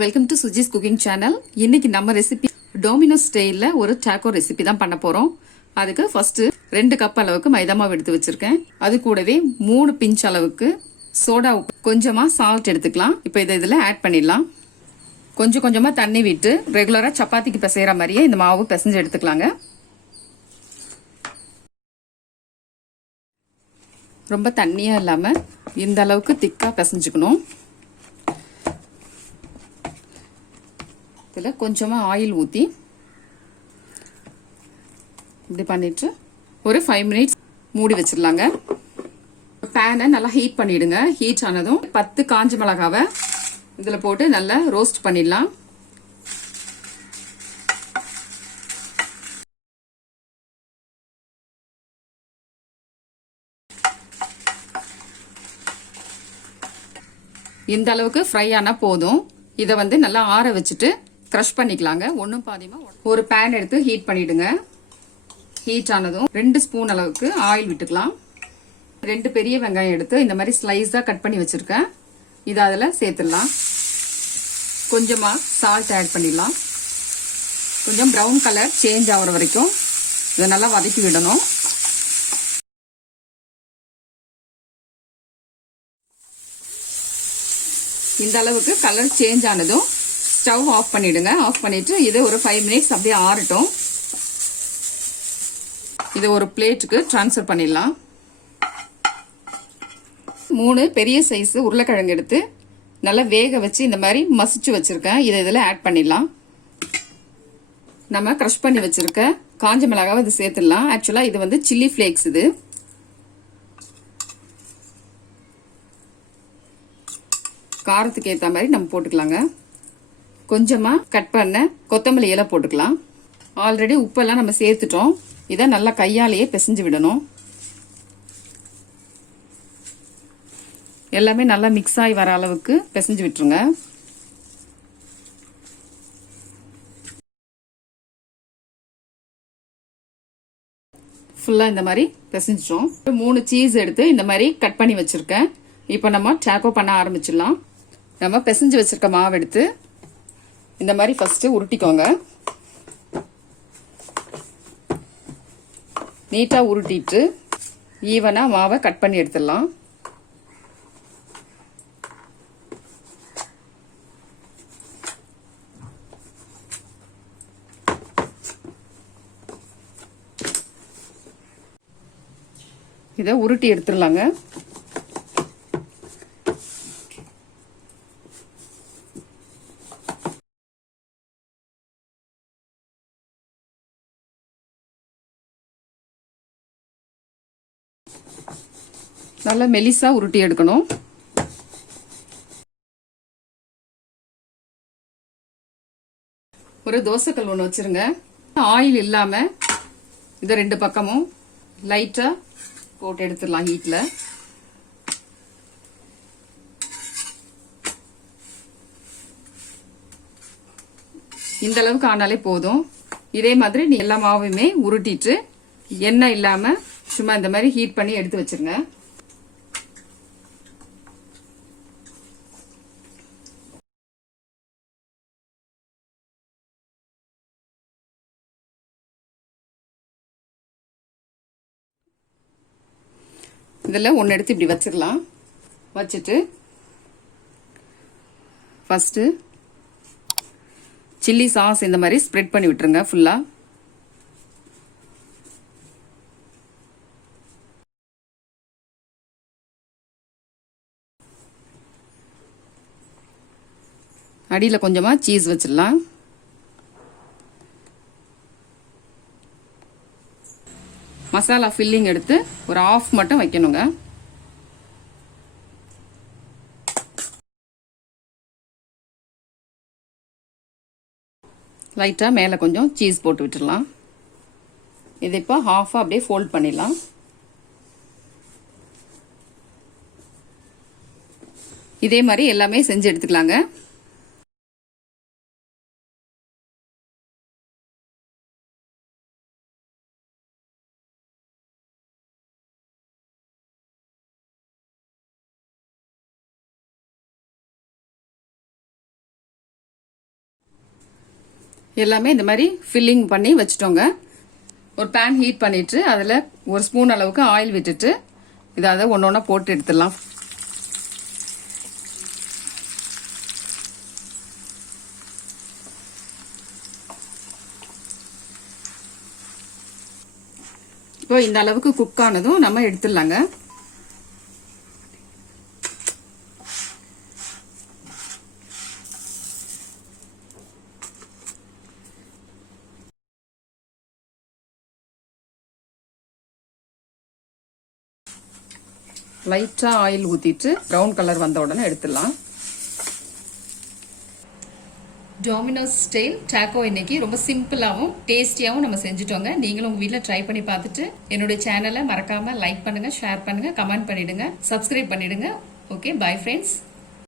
Welcome to Suji's cooking channel. இன்னைக்கு நம்ம recipe Domino ஸ்டைல்ல ஒரு டாக்கோ ரெசிபி தான் பண்ண போறோம். அதுக்கு ஃபர்ஸ்ட் 2 கப் அளவுக்கு மைதா மாவு எடுத்து வச்சிருக்கேன். அது கூடவே 3 பிஞ்ச் அளவுக்கு சோடா உப்பு, கொஞ்சமா சால்ட் எடுத்துக்கலாம். இப்போ இதை இதுல ஆட் பண்ணிடலாம். கொஞ்சம் கொஞ்சமா தண்ணி விட்டு ரெகுலரா சப்பாத்திக்கு பிசைற மாதிரியே இந்த மாவு பிசைஞ்சு எடுத்துக்கலாங்க. ரொம்ப தண்ணியா இல்லாம இந்த அளவுக்கு திக்கா பிசைஞ்சுக்கணும். இதில் கொஞ்சமாக ஆயில் ஊற்றி இப்படி பண்ணிட்டு ஒரு 5 மினிட்ஸ் மூடி வச்சிடலாங்க. பேனை நல்லா ஹீட் பண்ணிடுங்க. ஹீட் ஆனதும் 10 காஞ்ச மிளகாவை இதில் போட்டு நல்லா ரோஸ்ட் பண்ணிடலாம். இந்த அளவுக்கு ஃப்ரை ஆனால் போதும். இதை வந்து நல்லா ஆற வச்சுட்டு க்ரஷ் பண்ணிக்கலாங்க. ஒன்றும் பாதியமா ஒரு பேன் எடுத்து ஹீட் பண்ணிடுங்க. ஹீட் ஆனதும் 2 ஸ்பூன் அளவுக்கு ஆயில் விட்டுக்கலாம். 2 பெரிய வெங்காயம் எடுத்து இந்த மாதிரி ஸ்லைஸா கட் பண்ணி வச்சிருக்கேன். இதை அதில் சேர்த்துடலாம். கொஞ்சமா சால்ட் ஆட் பண்ணிடலாம். கொஞ்சம் ப்ரௌன் கலர் சேஞ்ச் ஆகிற வரைக்கும் இதை நல்லா வதக்கி விடணும். இந்த அளவுக்கு கலர் சேஞ்ச் ஆனதும் ஸ்டவ் ஆஃப் பண்ணிடுங்க. ஆஃப் பண்ணிட்டு இது ஒரு 5 மினிட்ஸ் அப்படியே ஆறட்டும். இதை ஒரு பிளேட்டுக்கு ட்ரான்ஸ்ஃபர் பண்ணிடலாம். 3 பெரிய சைஸ் உருளைக்கிழங்கு எடுத்து நல்லா வேக வச்சு இந்த மாதிரி மசிச்சு வச்சிருக்கேன். இதை இதில் ஆட் பண்ணிடலாம். நம்ம க்ரஷ் பண்ணி வச்சிருக்க காஞ்ச மிளகாவை இது சேர்த்துடலாம். ஆக்சுவலா இது வந்து சில்லி ஃபிளேக்ஸ். இது காரத்துக்கு ஏற்ற மாதிரி நம்ம போட்டுக்கலாங்க. கொஞ்சமா கட் பண்ண கொத்தமல்லி இலை போட்டுக்கலாம். ஆல்ரெடி உப்பெல்லாம் நம்ம சேர்த்துட்டோம். இதை நல்லா கையாலேயே பிசைஞ்சு விடணும். எல்லாமே நல்லா மிக்ஸ் ஆகி வர அளவுக்கு பிசைஞ்சு விட்டுருங்க. ஃபுல்லா இந்த மாதிரி பிசைஞ்சிட்டோம். 3 சீஸ் எடுத்து இந்த மாதிரி கட் பண்ணி வச்சிருக்கேன். இப்போ நம்ம டாக்கோ பண்ண ஆரம்பிச்சிடலாம். நம்ம பிசைஞ்சு வச்சிருக்க மாவு எடுத்து இந்த மாதிரி ஃபர்ஸ்ட் உருட்டிக்கோங்க. நீட்டா உருட்டிட்டு ஈவனா மாவை கட் பண்ணி எடுத்துடலாம். இதை உருட்டி எடுத்துடலாங்க. நல்லா மெலிசா உருட்டி எடுக்கணும். ஒரு தோசைக்கல் ஒன்று வச்சிருங்க. ஆயில் இல்லாம இதை 2 பக்கமும் லைட்டா போட்டு எடுத்துடலாம் ஹீட்ல. இந்த அளவுக்கு ஆனாலே போதும். இதே மாதிரி நீ எல்லா மாவையுமே உருட்டிட்டு எண்ணெய் இல்லாம சும்மா இந்த மாதிரி ஹீட் பண்ணி எடுத்து வச்சிருங்க. இதில் ஒன்று எடுத்து இப்படி வச்சிடலாம். வச்சுட்டு ஃபர்ஸ்ட் சில்லி சாஸ் இந்த மாதிரி ஸ்ப்ரெட் பண்ணி விட்டுருங்க ஃபுல்லா. அடியில் கொஞ்சமா சீஸ் வச்சிடலாம். மசாலா ஃபில்லிங் எடுத்து ஒரு ஆஃப் மட்டும் வைக்கணுங்க. லைட்டா மேலே கொஞ்சம் சீஸ் போட்டு விட்டுடலாம். இது இப்போ ஹாஃபா அப்படியே ஃபோல்ட் பண்ணிடலாம். இதே மாதிரி எல்லாமே செஞ்சு எடுத்துக்கலாங்க. எல்லாமே இந்த மாதிரி ஃபில்லிங் பண்ணி வச்சுட்டோங்க. ஒரு பேன் ஹீட் பண்ணிட்டு அதில் ஒரு ஸ்பூன் அளவுக்கு ஆயில் விட்டுட்டு இதை ஒன்று ஒன்றா போட்டு எடுத்துடலாம். இப்போ இந்த அளவுக்கு குக் ஆனதும் நம்ம எடுத்துடலாங்க. லைட்டா ஆயில் ஊத்திட்டு ப்ரௌன் கலர் வந்த உடனே எடுத்துடலாம். டொமினோஸ் ஸ்டைல் டாக்கோ இன்னைக்கு ரொம்ப சிம்பிளாகவும் டேஸ்டியாகவும் நம்ம செஞ்சுட்டோங்க. நீங்களும் உங்க வீட்டில் ட்ரை பண்ணி பார்த்துட்டு என்னுடைய சேனலை மறக்காம லைக் பண்ணுங்க, ஷேர் பண்ணுங்க, கமெண்ட் பண்ணிடுங்க, சப்ஸ்கிரைப் பண்ணிடுங்க. Okay, bye friends.